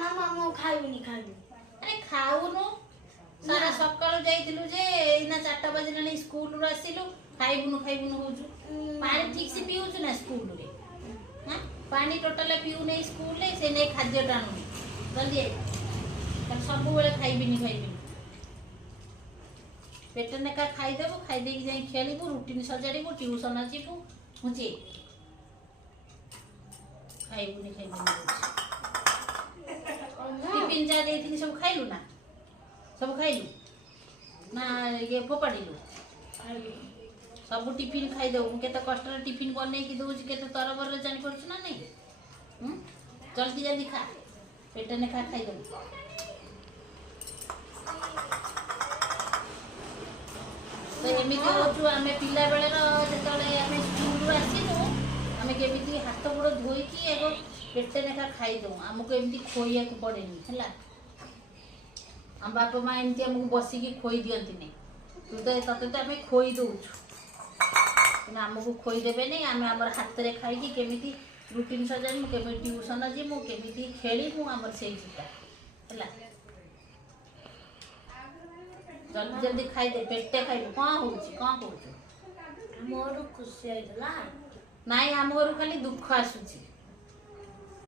मामा मो खाइबनी खाइबनी अरे खाऊनु सारा सकाळु जाइथिलु जे एना 4टा बजलानी स्कूल रु आसिलु खाइबुनु होजु पानी ठीक से पिउछु ना स्कूल रे हां पानी टोटल पिउ नै स्कूल ले से नै खाद्य टानु जल्दी आइ कर सब बेले खाइबिनी पेट नेका खाई देबो खाई देकी जाई खेलिबो रूटीन सजाड़ीबो ट्यूशन आजिबो मुचे खाइबुनी टिफिन जा देथिनी सब खाइलु ना सब खाइलु ना ये फोपाड़िलु सब टिफिन खाई देबो केते कष्ट रे टिफिन बनै की दोज केते तरबर रे जानि परछु ना नै जल्दी जल्दी खा पेट नेका खाई देबो तो एमिति होचु आमे पिला बेले रो जेतले आमे स्कूल रु आसिनु आमे केमिति हाथ गोड़ धोई की एगो पेटे नेखा खाई दो हमको एमिति खोइया को पड़ेनी हला हम बाप मां एमिति हमको बसी की खोई दियंती नै तू तो तते तो आमे खोई दोछु ना हमको खोई देबे नै आमे हमर हाथ रे खाई की केमिति रूटीन सजाई मु केमिति ट्यूशन जे मु केमिति खेली मु हमर सेई चिता हला जल्दी जल्दी खाई दे पेटे खाई कौन होची मोर खुशी आइला नाई हम घर खाली दुख आसुची